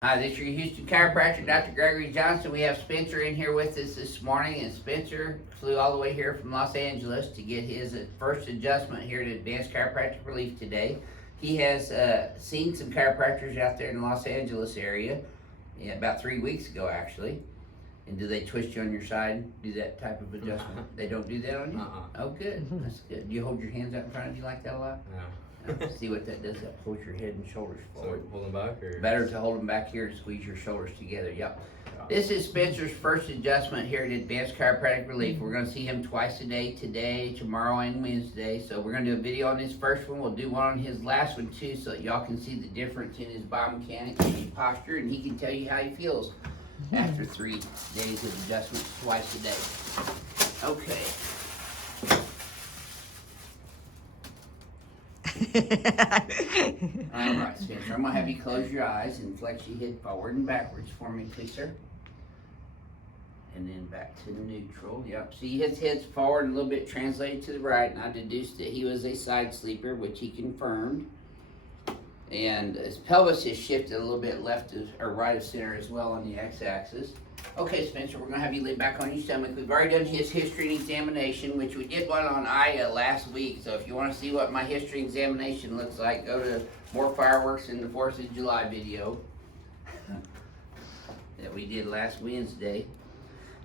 Hi, this is your Houston chiropractor, Dr. Gregory Johnson. We have Spencer in here with us this morning, and Spencer flew all the way here from Los Angeles to get his first adjustment here to Advanced Chiropractic Relief today. He has seen some chiropractors out there in the Los Angeles area, about 3 weeks ago actually. And do they twist you on your side, do that type of adjustment? They don't do that on you? Oh, good. That's good. Do you hold your hands out in front of you like that a lot? No. See what that does? That pulls your head and shoulders forward. So hold them back, or Better to hold them back here and squeeze your shoulders together. Yep. This is Spencer's first adjustment here at Advanced Chiropractic Relief. We're going to see him twice a day, today, tomorrow, and Wednesday. So we're going to do a video on his first one. We'll do one on his last one too, so that y'all can see the difference in his biomechanics and his posture, and he can tell you how he feels after 3 days of adjustments twice a day. Okay. All right, Spencer, I'm gonna have you close your eyes and flex your head forward and backwards for me, please, sir. And then back to neutral. Yep. See, his head's forward and a little bit translated to the right, and I deduced that he was a side sleeper, which he confirmed. And his pelvis has shifted a little bit left or right of center as well on the x-axis. Okay, Spencer, we're going to have you lay back on your stomach. We've already done his history and examination, which we did one on Aya last week. So if you want to see what my history and examination looks like, go to More Fireworks in the 4th of July video that we did last Wednesday.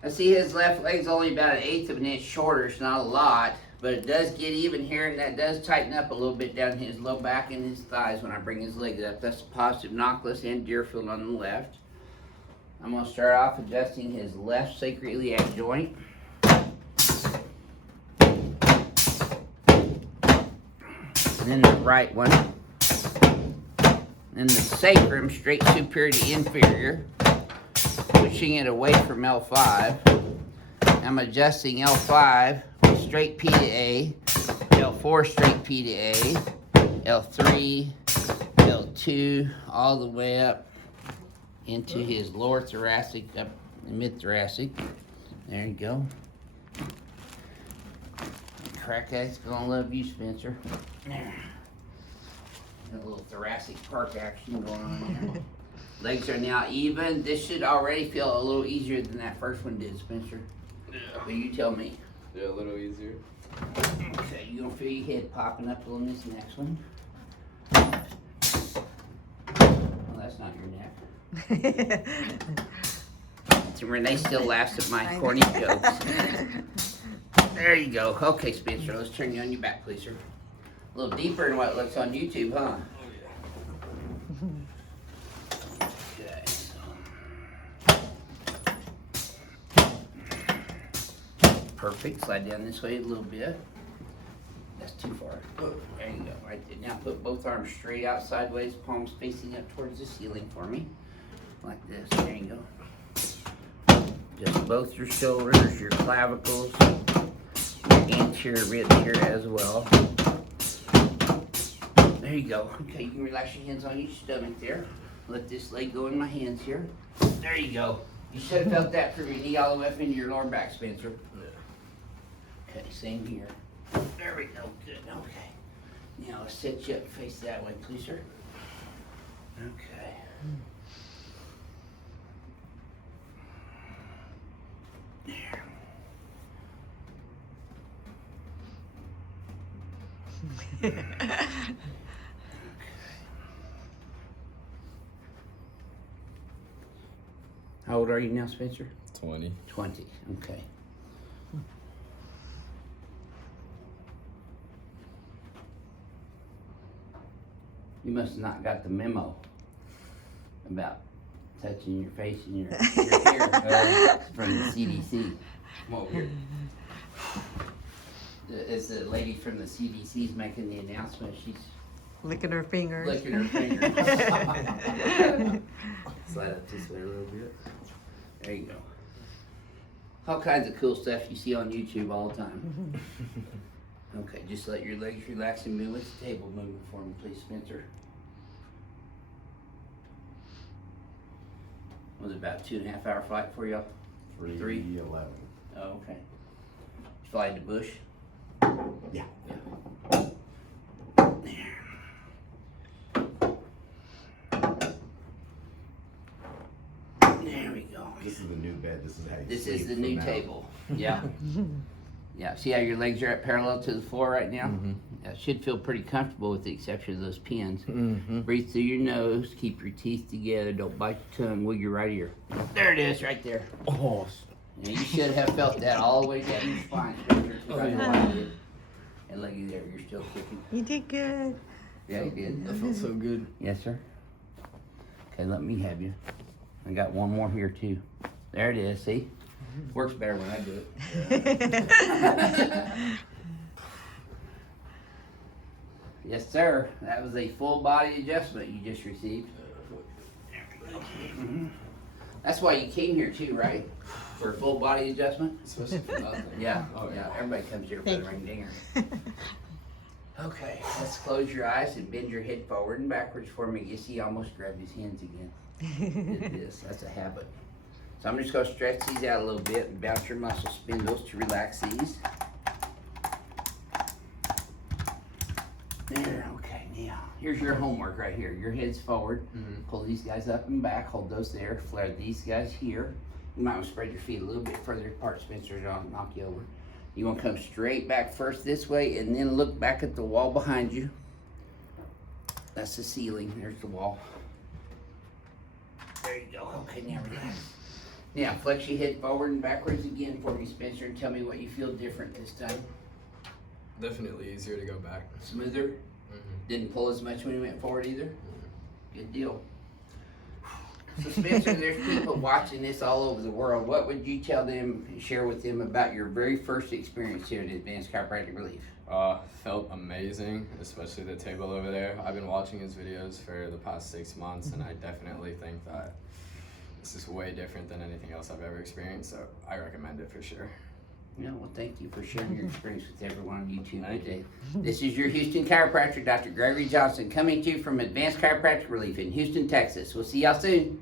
I see his left leg's only about 1/8 of an inch shorter. It's not a lot, but it does get even here, and that does tighten up a little bit down his low back and his thighs when I bring his legs up. That's a positive Knockles and Deerfield on the left. I'm going to start off adjusting his left sacroiliac joint. And then the right one. And the sacrum, straight superior to inferior. Pushing it away from L5. I'm adjusting L5 straight P to A. L4 straight P to A. L3, L2, all the way up into his lower thoracic, up mid thoracic. There you go. Crackhead's gonna love you, Spencer. There. A little thoracic park action going on here. Legs are now even. This should already feel a little easier than that first one did, Spencer. Yeah. But you tell me. Yeah, a little easier. Okay, you're gonna feel your head popping up on this next one. Well, that's not your neck. So Renee still laughs at my corny jokes. There you go. Okay, Spencer, let's turn you on your back, please, sir. A little deeper than what it looks on YouTube, huh? Okay. Perfect. Slide down this way a little bit. That's too far. There you go. Right there. Now put both arms straight out sideways, palms facing up towards the ceiling for me. Like this. There you go. Just both your shoulders, your clavicles, your anterior ribs here as well. There you go. Okay, you can relax your hands on your stomach there. Let this leg go in my hands here. There you go. You should have felt that from your knee all the way up into your lower back, Spencer. Yeah. Okay, same here. There we go. Good. Okay. Now let's set you up and face that way, please, sir. Okay. There. How old are you now, Spencer? 20. 20. Okay. You must have not got the memo about touching your face and your hair from the CDC. Come over here. As the lady from the CDC is making the announcement, she's licking her fingers. licking her fingers. Slide up this way a little bit. There you go. All kinds of cool stuff you see on YouTube all the time. Okay, just let your legs relax and move with the table movement for me, please, Spencer. Was it about 2.5 hour flight for you? 3:11. Oh, okay. You fly to Bush? Yeah. There. This is the new bed, this is how you This sleep is the from new now. table. Yeah. Yeah, see how your legs are at parallel to the floor right now? Mm-hmm. Yeah, should feel pretty comfortable with the exception of those pins. Mm-hmm. Breathe through your nose, keep your teeth together, don't bite your tongue, wiggle your right ear. There it is, right there. Oh, Yeah, you should have felt that all the way down your spine. Spencer. Oh, Right yeah. behind you. And looky there, you're still kicking. You did good. Yeah, you did. that felt so good. Yes, sir. Okay, let me have you. I got one more here too. There it is, see? Works better when I do it. Yes, sir. That was a full body adjustment you just received. Mhm. That's why you came here too, right? For a full body adjustment? Especially for nothing. Yeah, Oh, yeah. yeah. Everybody comes here for Thank the ring dinger. Okay, let's close your eyes and bend your head forward and backwards for me. You see, I almost grabbed his hands again. Did this. That's a habit. So I'm just going to stretch these out a little bit and bounce your muscle spindles to relax these. There, okay, now, here's your homework right here. Your head's forward. Mhm. Pull these guys up and back. Hold those there. Flare these guys here. You might want to spread your feet a little bit further apart, Spencer, so I'll knock you over. You want to come straight back first this way and then look back at the wall behind you. That's the ceiling. There's the wall. There you go. Okay, now relax. Now, flex your head forward and backwards again for me, Spencer, and tell me what you feel different this time. Definitely easier to go back. Smoother? Mm-hmm. Didn't pull as much when you went forward either? Good deal. So Spencer, there's people watching this all over the world. What would you tell them and share with them about your very first experience here at Advanced Chiropractic Relief? Felt amazing, especially the table over there. I've been watching his videos for the past 6 months, and I definitely think that this is way different than anything else I've ever experienced, so I recommend it for sure. Yeah, well, thank you for sharing your experience with everyone on YouTube Thank today. This is your Houston chiropractor, Dr. Gregory Johnson, coming to you from Advanced Chiropractic Relief in Houston, Texas. We'll see y'all soon.